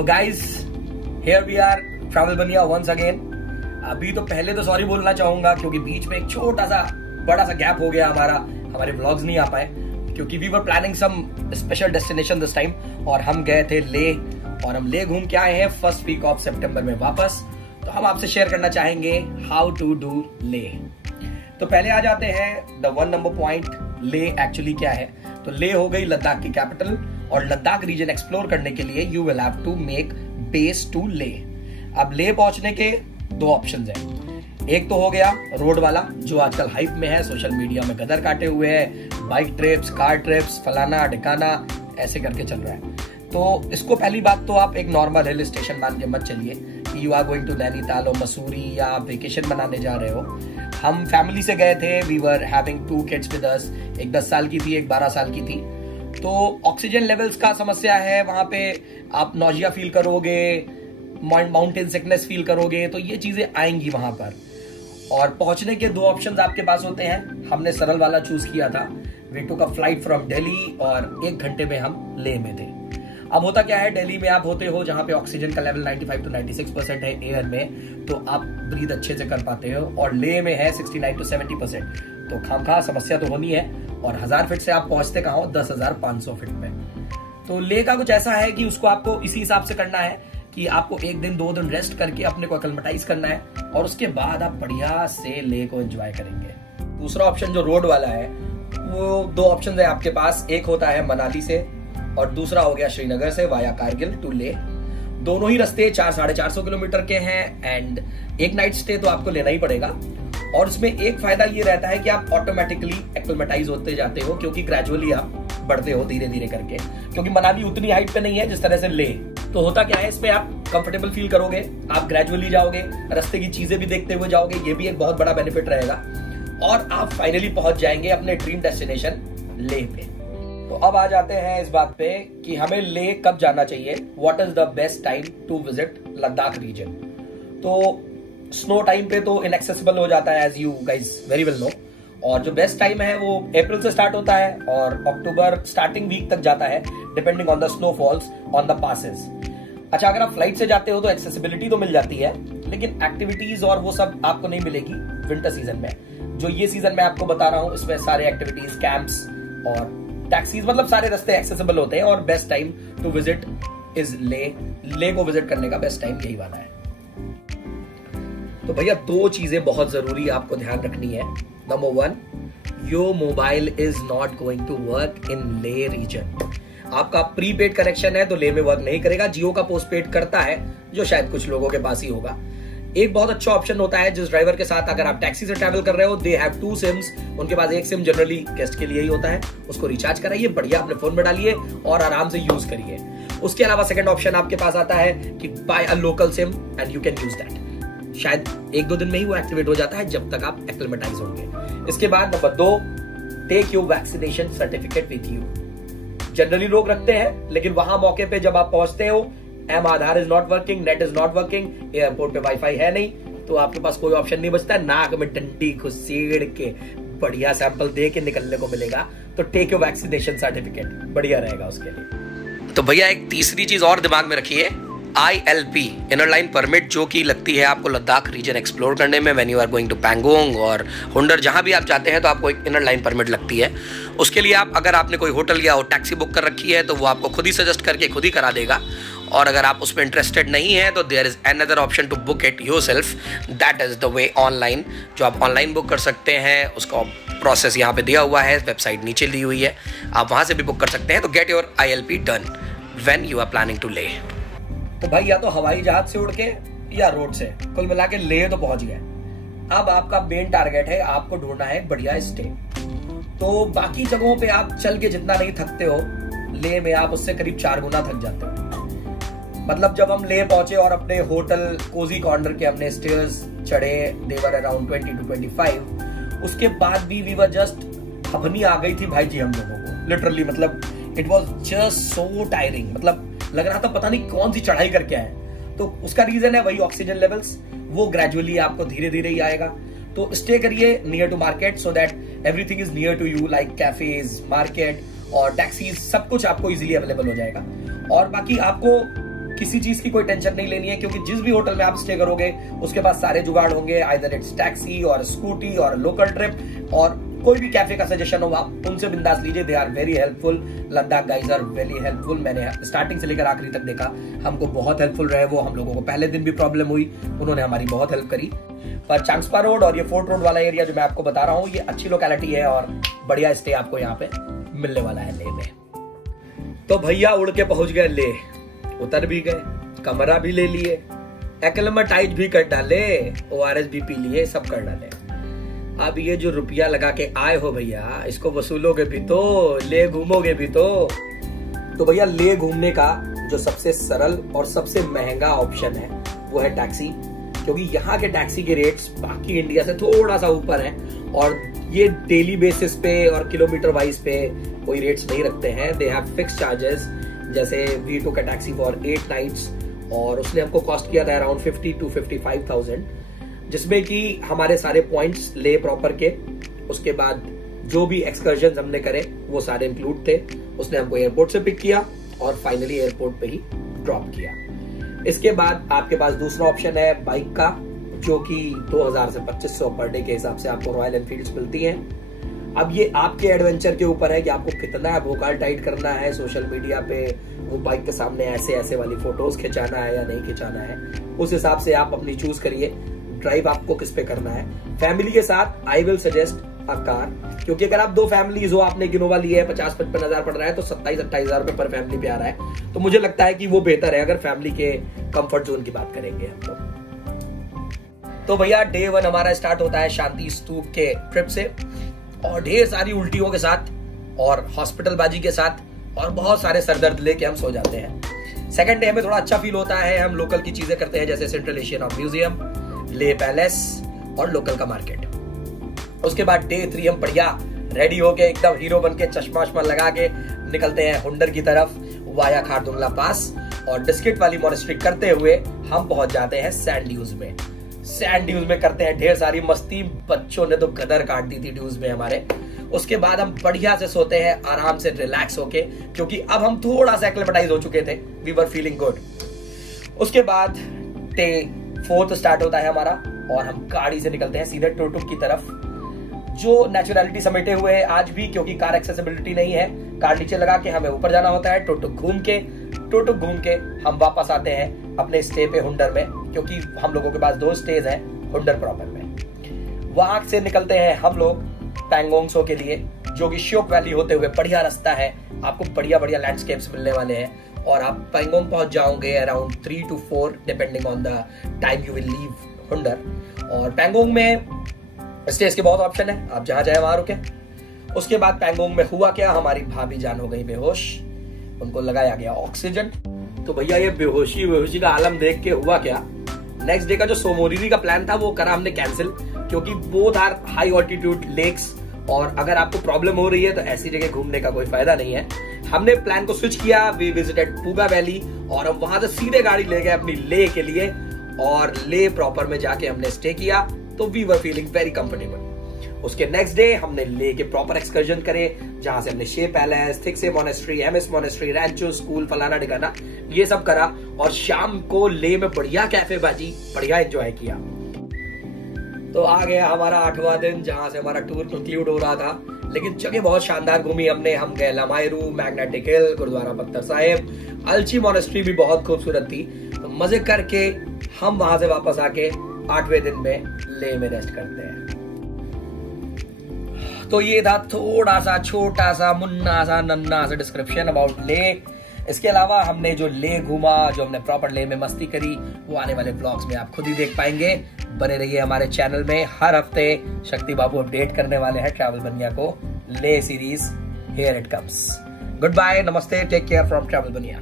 तो guys here we are, travel Baniya once again. अभी तो पहले तो सॉरी बोलना चाहूंगा क्योंकि बीच में एक छोटा सा बड़ा सा गैप हो गया हमारे व्लॉग्स नहीं आ पाए क्योंकि we were planning some special destination this time और हम गए थे ले, और हम ले घूम के आए हैं फर्स्ट वीक ऑफ सितंबर में वापस। तो हम आपसे शेयर करना चाहेंगे हाउ टू डू ले। तो पहले आ जाते हैं द 1 नंबर पॉइंट, ले एक्चुअली क्या है। तो ले हो गई लद्दाख की कैपिटल, और लद्दाख रीजन एक्सप्लोर करने के लिए you will have to make base to Leh. अब ले पहुंचने के दो ऑप्शंस हैं। एक तो हो गया रोड वाला जो आजकल हाइप में है, सोशल मीडिया में गदर काटे हुए है, बाइक ट्रिप्स, कार ट्रिप्स, फलाना ढिकाना ऐसे करके चल रहा है। तो इसको पहली बात तो आप एक नॉर्मल हिल स्टेशन मान के मत चलिए कि you are going to Nainital और मसूरी या आप वेकेशन मनाने जा रहे हो। हम फैमिली से गए थे, we were having 2 kids with us, एक 10 साल की थी, एक 12 साल की थी। तो ऑक्सीजन लेवल्स का समस्या है वहां पे, आप नॉजिया फील करोगे, माउंटेन सिकनेस फील करोगे, तो ये चीजें आएंगी वहां पर। और पहुंचने के दो ऑप्शंस आपके पास होते हैं। हमने सरल वाला चूज किया था। We took a flight from Delhi और 1 घंटे में हम ले में थे। अब होता क्या है, दिल्ली में आप होते हो जहां पे ऑक्सीजन का लेवल 95 to 96% है एयर में, तो आप ब्रीथ अच्छे से कर पाते हो, और ले में है 69 to 70%। तो खामखा समस्या तो होनी है। और 1000 फीट से आप पहुंचते कहां हो, 10,500 फीट में। तो ले का कुछ ऐसा है कि उसको आपको इसी हिसाब से करना है कि आपको 1 दिन 2 दिन रेस्ट करके अपने को एक्लेमेटाइज करना है, और उसके बाद आप बढ़िया से ले को एंजॉय करेंगे। दूसरा ऑप्शन जो रोड वाला है, वो 2 ऑप्शन है आपके पास। एक होता है मनाली से और दूसरा हो गया श्रीनगर से वाया कारगिल टू ले। दोनों ही रास्ते 400-450 किलोमीटर के हैं, एंड एक नाइट स्टे तो आपको लेना ही पड़ेगा। और इसमें एक फायदा ये रहता है कि आप ऑटोमेटिकली एक्लेमेटाइज होते जाते हो क्योंकि ग्रेजुअली आप बढ़ते हो धीरे धीरे करके, क्योंकि मनाली उतनी हाइट पे नहीं है जिस तरह से ले। तो होता क्या है, इसमें आप कंफर्टेबल फील करोगे, आप ग्रेजुअली जाओगे, रास्ते की चीजें भी देखते हुए जाओगे, ये भी एक बहुत बड़ा बेनिफिट रहेगा, और आप फाइनली पहुंच जाएंगे अपने ड्रीम डेस्टिनेशन ले पे। तो अब आ जाते हैं इस बात पे कि हमें ले कब जाना चाहिए, what is the best time to visit Ladakh region. तो स्नो टाइम पे तो इनएक्सेसिबल हो जाता है, as you guys very well know, और जो बेस्ट टाइम है वो अप्रैल से स्टार्ट होता है और अक्टूबर स्टार्टिंग वीक तक जाता है, depending on the snowfalls on the passes. अच्छा, अगर आप फ्लाइट से जाते हो तो एक्सेसिबिलिटी तो मिल जाती है, लेकिन एक्टिविटीज और वो सब आपको नहीं मिलेगी विंटर सीजन में। जो ये सीजन मैं आपको बता रहा हूं, इसमें सारे एक्टिविटीज, कैंप्स और टैक्सीज, मतलब सारे रास्ते एक्सेसिबल होते हैं, और best time to visit is Leh को विजिट करने का बेस्ट टाइम यही वाला है। तो भैया 2 चीजें बहुत जरूरी आपको ध्यान रखनी है। Number 1, your mobile is not going to work in Leh region. आपका प्रीपेड कनेक्शन है तो ले में वर्क नहीं करेगा। जियो का पोस्टपेड करता है, जो शायद कुछ लोगों के पास ही होगा। एक बहुत अच्छा ऑप्शन होता है जिस ड्राइवर के साथ अगर आप टैक्सी से ट्रैवल कर रहे हो, दे हैव 2 सिम्स। उनके पास एक सिम जनरली गेस्ट के लिए ही होता है, उसको रिचार्ज कराइए, बढ़िया अपने फोन में डालिए और आराम से यूज करिए। उसके अलावा सेकंड ऑप्शन आपके पास आता है कि buy a local SIM and you can use that. शायद 1-2 दिन में ही वो एक्टिवेट हो जाता है जब तक आप एक्लेमेटाइज होंगे। इसके बाद number 2, take your vaccination certificate with you. Generally लोग रखते हैं, लेकिन वहां मौके पे जब आप पहुंचते हो, M Aadhaar is not working, net is not working, airport पे वाईफाई है नहीं, तो आपके पास कोई ऑप्शन नहीं बचता है। नाक में डंडी घुसेड़ के बढ़िया सैंपल दे के निकलने को मिलेगा। तो टेक योर वैक्सीनेशन सर्टिफिकेट, बढ़िया रहेगा उसके लिए। तो भैया एक तीसरी चीज और दिमाग में रखिए, ILP इनर लाइन परमिट, जो कि लगती है आपको लद्दाख रीजन एक्सप्लोर करने में। When you are going to Pangong और हुंडर, जहां भी आप जाते हैं तो आपको एक इनर लाइन परमिट लगती है। उसके लिए आप, अगर आपने कोई होटल या टैक्सी बुक कर रखी है तो वो आपको खुद ही सजेस्ट करके खुद ही करा देगा। और अगर आप उसमें इंटरेस्टेड नहीं है तो there is another option to book it yourself, that is the way online, जो आप ऑनलाइन बुक कर सकते हैं। उसका प्रोसेस यहाँ पे दिया हुआ है, वेबसाइट नीचे दी हुई है, आप वहां से भी बुक कर सकते हैं। तो get your ILP done when you are planning to Leh. तो भाई या तो हवाई जहाज से उड़ के या रोड से, कुल मिला के ले तो पहुंच गए। अब आपका मेन टारगेट है, आपको ढूंढना है बढ़िया स्टे। तो बाकी जगहों पे आप चल के जितना नहीं थकते हो, ले में आप उससे करीब 4 गुना थक जाते हो। मतलब जब हम ले पहुंचे और अपने होटल कोजी कॉर्नर के हमने स्टेयर्स चढ़े, देवर अराउंड 20 to 25, उसके बाद भी वी वर जस्ट हबनी आ गई थी भाई जी हम लोगों को, लिटरली। मतलब it was just so tiring, मतलब लग रहा था पता नहीं कौन सी चढ़ाई करके आए। तो उसका रीजन है वही ऑक्सीजन लेवल्स, वो ग्रेजुअली आपको धीरे धीरे ही आएगा। तो स्टे करिए near to market so that everything is near to you, like cafes, market और टैक्सीज, सब कुछ आपको इजीली अवेलेबल हो जाएगा। और बाकी आपको किसी चीज की कोई टेंशन नहीं लेनी है, क्योंकि जिस भी होटल में आप स्टे करोगे उसके पास सारे जुगाड़ होंगे, आइदर इट्स टैक्सी और स्कूटी और लोकल ट्रिप, और कोई भी कैफे का सजेशन हो आप उनसे बिंदास लीजिए। They are very helpful, Ladakh guys are very helpful. मैंने स्टार्टिंग से लेकर आखिरी तक देखा, हमको बहुत हेल्पफुल रहे वो। हम लोगों को पहले दिन भी प्रॉब्लम हुई, उन्होंने हमारी बहुत हेल्प करी। पर चांगस्पा रोड और ये फोर्ट रोड वाला एरिया जो मैं आपको बता रहा हूँ, ये अच्छी लोकेलिटी है और बढ़िया स्टे आपको यहाँ पे मिलने वाला है लेह में। तो भैया उड़ के पहुंच गए लेह, उतर भी गए, कमरा भी ले लिए, एक्लेमेटाइज भी कर डाले, ORS भी पी लिए, सब कर डाले। अब ये जो रुपया लगा के आए हो भैया, इसको वसूलोगे भी तो, ले घूमोगे भी तो भैया ले घूमने का जो सबसे सरल और सबसे महंगा ऑप्शन है वो है टैक्सी, क्योंकि यहाँ के टैक्सी के रेट्स बाकी इंडिया से थोड़ा सा ऊपर हैं और ये डेली बेसिस पे और किलोमीटर वाइज पे कोई रेट्स नहीं रखते हैं। They have fix charges. जैसे we took a taxi for 8 nights और उसने हमको कॉस्ट किया था अराउंड 50 to 55,000, जिसमें कि हमारे सारे पॉइंट्स ले प्रॉपर के, उसके बाद जो भी एक्सकर्जन हमने करे वो सारे इंक्लूड थे। उसने हमको एयरपोर्ट से पिक किया और फाइनली एयरपोर्ट पे ही ड्रॉप किया। इसके बाद आपके पास दूसरा ऑप्शन है बाइक का, जो कि 2000 से 2500 पर डे के हिसाब से आपको रॉयल एनफील्ड्स मिलती हैं। अब ये आपके एडवेंचर के ऊपर है कि आपको कितना भोकाल टाइट करना है, सोशल मीडिया पे वो बाइक के सामने ऐसे ऐसे वाली फोटोज खिंचाना है या नहीं खिंचाना है, उस हिसाब से आप अपनी चूज करिए ड्राइव आपको किस पे करना है। फैमिली के साथ I will suggest a car, क्योंकि अगर आप 2 फैमिलीज हो, आपने एक इनोवा ली है, 50-55 हजार पड़ रहा है, तो 27-28 हजार रुपए पर फैमिली पे आ रहा है, तो मुझे लगता है कि वो बेहतर है अगर फैमिली के कंफर्ट जोन की बात करेंगे हम तो भैया डे 1 हमारा स्टार्ट होता है शांति स्तूप के ट्रिप से, और ढेर सारी उल्टियों के साथ और हॉस्पिटल बाजी के साथ और बहुत सारे सरदर्द लेके हम सो जाते हैं। सेकंड डे हमें थोड़ा अच्छा फील होता है, हम लोकल की चीजें करते हैं, जैसे सेंट्रल एशियन ऑफ म्यूजियम, ले पैलेस और लोकल का मार्केट। उसके बाद डे 3 हम बढ़िया रेडी होके एकदम हीरो बन के चश्मा वश्मा लगा के निकलते हैं हुंडर की तरफ वाया खारदुंगला पास, और डिस्किट वाली मॉनेस्ट्री करते हुए हम पहुंच जाते हैं सैंड ड्यूज में। सैंड ड्यूज में करते हैं ढेर सारी मस्ती, बच्चों ने तो गदर काट दी थी ड्यूज में हमारे। उसके बाद हम बढ़िया से सोते हैं आराम से रिलैक्स होके, क्योंकि अब हम थोड़ा सा एक्लेमेटाइज हो चुके थे, वी वर फीलिंग गुड। उसके बाद डे 4 स्टार्ट होता है हमारा और हम गाड़ी से निकलते हैं सीधे टोटुक की तरफ, जो नेचुरलिटी समेटे हुए है आज भी, क्योंकि कार एक्सेसिबिलिटी नहीं है। कार नीचे लगा के हमें ऊपर जाना होता है। टोटुक घूम के हम वापस आते हैं अपने स्टे पे हुंडर में, क्योंकि हम लोगों के पास 2 स्टेज हैं हुंडर प्रॉपर में। वहां से निकलते हैं हम लोग पैंगोंग सो के लिए, जो कि श्योक वैली होते हुए बढ़िया रास्ता है, आपको बढ़िया बढ़िया लैंडस्केप्स मिलने वाले हैं और आप पैंगोंग पहुंच जाओगे around 3 to 4 depending on the time you will leave Hunder. और पैंगोंग में स्टेज के बहुत ऑप्शन है, आप जहां जाए वहां रुके। उसके बाद पैंगोंग में हुआ क्या, हमारी भाभी जान हो गई बेहोश, उनको लगाया गया ऑक्सीजन। तो भैया ये बेहोशी का आलम देख के हुआ क्या, नेक्स्ट डे का जो सोमोरिरी का प्लान था वो करा हमने कैंसिल, क्योंकि both are high altitude lakes और अगर आपको प्रॉब्लम हो रही है तो ऐसी जगह घूमने का कोई फायदा नहीं है। हमने प्लान को स्विच किया, वी विजिटेड पूगा वैली और हम वहां से सीधे गाड़ी ले गए अपनी ले के लिए और ले प्रॉपर में जाके हमने स्टे किया, तो we were feeling very comfortable. उसके नेक्स्ट डे हमने ले के प्रॉपर एक्सकर्जन करे, जहां से हमने Shey palace, Thiksey monastery, Hemis monastery, Rancho school, फलाना ठिकाना ये सब करा और शाम को ले में बढ़िया कैफे बाजी, बढ़िया एंजॉय किया। तो आ गया हमारा 8वां दिन, जहां से हमारा टूर कंक्लूड हो रहा था, लेकिन जगह बहुत शानदार घूमी हमने। हम गए लमायरू, magnetic hill, gurdwara बख्तर Sahib, Alchi monastery भी बहुत खूबसूरत थी। तो मजे करके हम वहां से वापस आके 8वें दिन में ले में रेस्ट करते हैं। तो ये था थोड़ा सा छोटा सा मुन्ना सा नन्ना सा डिस्क्रिप्शन अबाउट ले। इसके अलावा हमने जो ले घूमा, जो हमने प्रॉपर ले में मस्ती करी, वो आने वाले ब्लॉग्स में आप खुद ही देख पाएंगे। बने रहिए हमारे चैनल में, हर हफ्ते शक्ति बाबू अपडेट करने वाले हैं ट्रैवल बनिया को Leh series. Here it comes. Good bye, नमस्ते, टेक केयर फ्रॉम ट्रैवल बनिया।